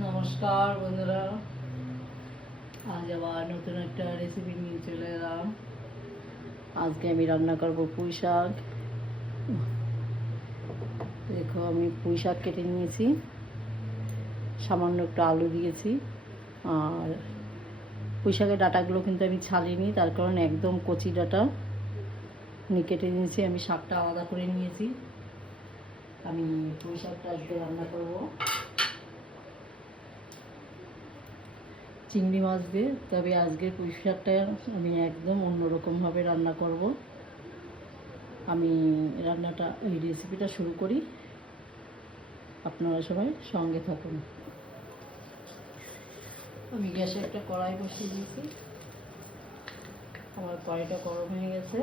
নমস্কার, বন্ধুরা। আজ আবার নতুন একটা রেসিপি নিয়ে চলে এলাম। আজকে আমি রান্না করব পুঁই শাক। দেখো, আমি পুঁই শাক কেটে নিয়েছি। সামান্য একটু আলু দিয়েছি। আর পুঁই শাকের ডাটাগুলো কিন্তু আমি ছাড়িনি, তার কারণ একদম কচি ডাটা নিয়ে কেটে নিয়েছি। আমি শাকটা আলাদা করে নিয়েছি। আমি পুঁই শাকটা আজকে রান্না করব। চিংড়ি মাছ দিয়ে, তবে আজকে পুঁই শাকটা আমি একদম অন্যরকমভাবে রান্না করব। আমি রান্নাটা এই রেসিপিটা শুরু করি। আপনারা সবাই সঙ্গে থাকুন। আমি গ্যাসে একটা কড়াই বসিয়ে দিয়েছি। আমার কড়াইটা গরম হয়ে গেছে।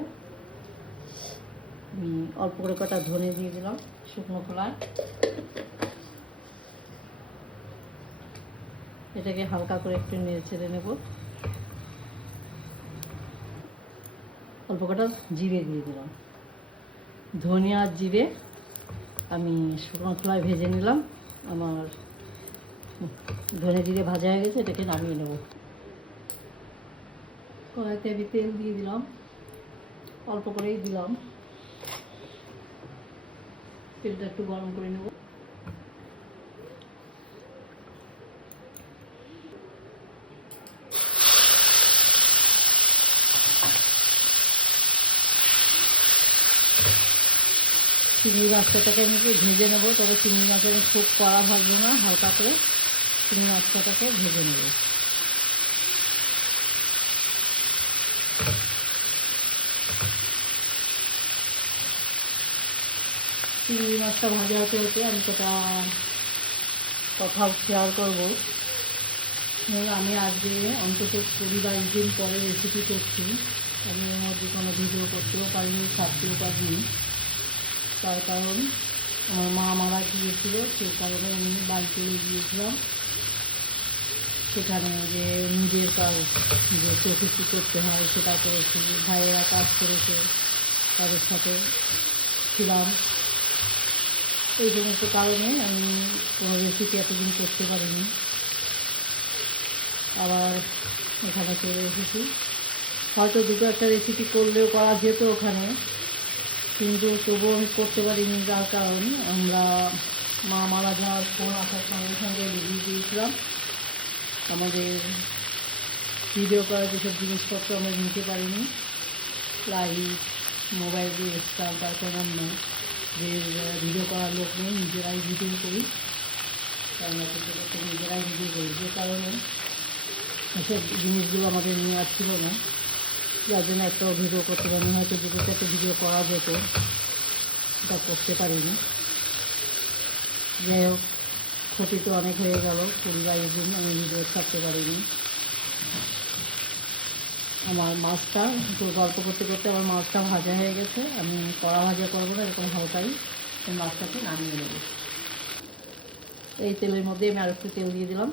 আমি অল্প করে কটা ধনে দিয়ে দিলাম, শুকনো খোলায়। এটাকে হালকা করে একটু নেড়ে ছেড়ে নেব। অল্প কটা জিরে দিয়ে দিলাম। ধনিয়া আর জিরে আমি শুকনো খোলায় ভেজে নিলাম। আমার ধনে জিরে ভাজা হয়ে গেছে, এটাকে নামিয়ে নেব। কড়াইতে আমি তেল দিয়ে দিলাম। অল্প করেই দিলাম। তেলটা একটু গরম করে নেব। চিংড়ি মাছটাকে আমি একটু ভেজে নেব, তবে চিংড়ি মাছ আমি খুব কড়া ভাজবো না, হালকা করে চিংড়ি মাছটাকে ভেজে নেব। চিংড়ি মাছটা ভাজা হতে হতে আমি সেটা কথাও শেয়ার করব। আমি আজকে অন্তত কুড়ি বাইশ দিন পরে রেসিপি করছি, আমি এর মধ্যে কোনো ভিডিও করতেও পারিনি, ছাড়তেও পারিনি। তার কারণ আমার মা মারা গিয়েছিল সেই কারণে আমি বাড়ি চলে গিয়েছিলাম। সেখানে যে নিজের কাজ যে প্রকৃতি করতে হয়, সেটা করেছি। ভাইয়েরা কাজ করেছে, তাদের সাথে ছিলাম। এই সমস্ত কারণে আমি কোনো রেসিপি এতদিন করতে পারিনি। আবার এখানে চলে এসেছি। হয়তো দুটো একটা রেসিপি করলেও করা যেত ওখানে। কিন্তু তবুও আমি করতে পারিনি যার কারণ আমরা মা মারা যাওয়ার ফোন আসার সঙ্গে সঙ্গে বেরিয়ে দিয়েছিলাম আমাদের ভিডিও করার যেসব জিনিসপত্র আমরা নিতে পারিনি লাইট মোবাইল দিয়ে স্টার তারপর অন্য যে ভিডিও করার লোক নেই, নিজেরাই ভিডিও করি। করতে নিজেরাই ভিডিও করি। যে কারণে এসব জিনিসগুলো আমাদের নিয়ে আসছিল না। যার জন্য একটা ভিডিও করতে পারিনি হয়তো দুটো চারটে ভিডিও করা যেত, সেটা করতে পারিনি। যাই হোক, ক্ষতি তো অনেক হয়ে গেল কুড়ি বাইশ দিন আমি ভিডিও ছাড়তে পারিনি। আমার মাছটা গল্প করতে করতে আমার মাছটা ভাজা হয়ে গেছে, আমি কড়া ভাজা করব না, এরকম হালকাই মাছটাকে নামিয়ে নেব। এই তেলের মধ্যে আমি আর একটু তেল দিয়ে দিলাম।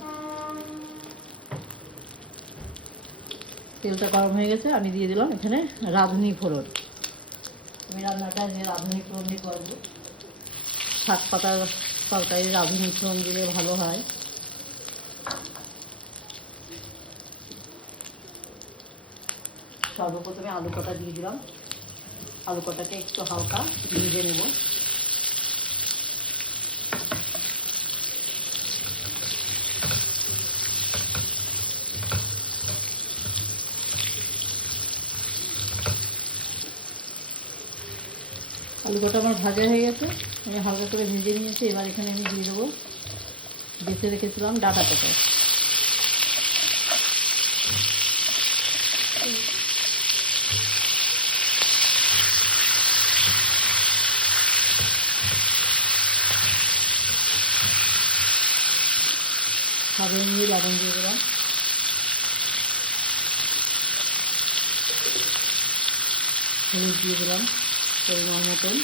তেলটা গরম হয়ে গেছে আমি দিয়ে দিলাম এখানে রাঁধুনি ফোড়ন। আমি রান্নাটা যে রাঁধুনি ফোড়ন দিয়ে করব। শাক পাতার তরকারি রাঁধুনি ফোড়ন দিলে ভালো হয়। সর্বপ্রথমে আলু কটা দিয়ে দিলাম। আলু কটাকে একটু হালকা ভেজে নেব। আলু কটা আমার ভাজা হয়ে গেছে। আমি হালকা করে ভেজে নিয়েছি, এবার এখানে আমি দিয়ে দেবো বেছে রেখেছিলাম ডাটাটাকে সাদা নিয়ে লবণ দিয়ে দিলাম। হলুদ দিয়ে দিলাম। পরিমাণ মতন।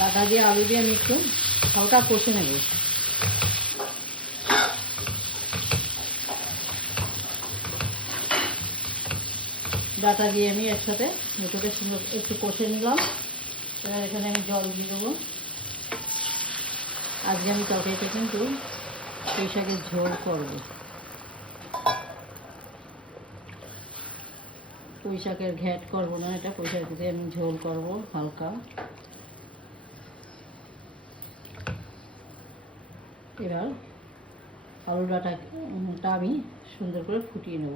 টাকা দিয়ে আলু দিয়ে আমি একটু হালকা কষে নেব। ডাটা দিয়ে আমি একসাথে দুটোকে সুন্দর একটু কষে নিলাম। এবার এখানে আমি জল দিয়ে দেবো। আজকে আমি তরকারিটা কিন্তু পুঁই শাকের ঝোল করব। পুঁই ঘ্যাট করব না, এটা পুঁই দিয়ে আমি ঝোল করব হালকা। এবার আলু ডাঁটাটা আমি সুন্দর করে ফুটিয়ে নেব।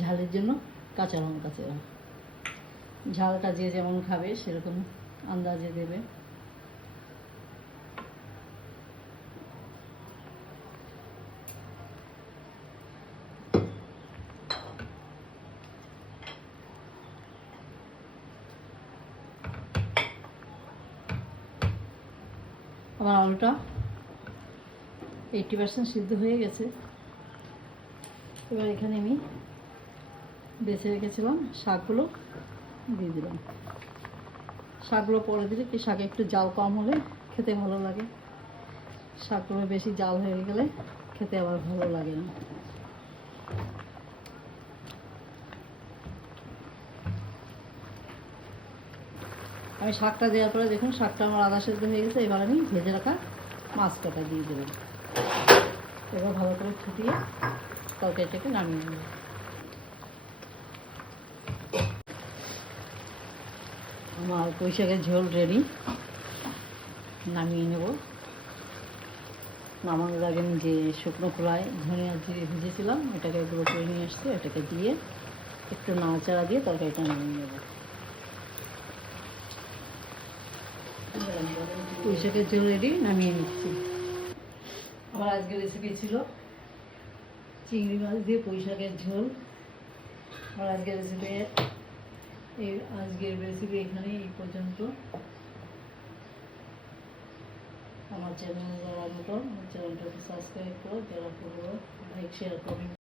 ঝালের জন্য কাঁচা লঙ্কা চেরা ঝালটা যে যেমন খাবে সেরকম আন্দাজে দেবে। আমার আলুটা এইটটি পার্সেন্ট সিদ্ধ হয়ে গেছে। এবার এখানে আমি বেছে রেখেছিলাম শাকগুলো, দিয়ে দিলাম। শাকগুলো পরে দিলে কি শাকে একটু জাল কম হলে খেতে ভালো লাগে? শাকগুলো বেশি জাল হয়ে গেলে খেতে আবার ভালো লাগে না। আমি শাকটা দেওয়ার পরে দেখুন, শাকটা আমার আদা সেদ্ধ হয়ে গেছে, এবার আমি ভেজে রাখা মাছ কাটা দিয়ে দেবো। এবার ভালো করে ফুটিয়ে তরকারিটাকে নামিয়ে নেব। আমার পুঁই শাকের ঝোল রেডি নামিয়ে নেব। নামানোর আগে যে শুকনো খোলায় ধনিয়া জিরে ভিজেছিলাম, এটাকে গুঁড়ো করে নিয়ে আসছি, এটাকে দিয়ে একটু নাড়াচাড়া দিয়ে তরকারিটা নামিয়ে নেব। পুঁই রেডি নামিয়ে নিচ্ছি। আমার আজকের রেসিপি ছিল চিংড়ি মাছ দিয়ে পুঁই শাকের ঝোল। আমার আজকের রেসিপি এই আজকের রেসিপি এখানে এই পর্যন্ত। আমার চ্যানেল যারা নতুন, আমার চ্যানেলটাকে সাবস্ক্রাইব করো, যারা করব লাইক শেয়ার কমেন্ট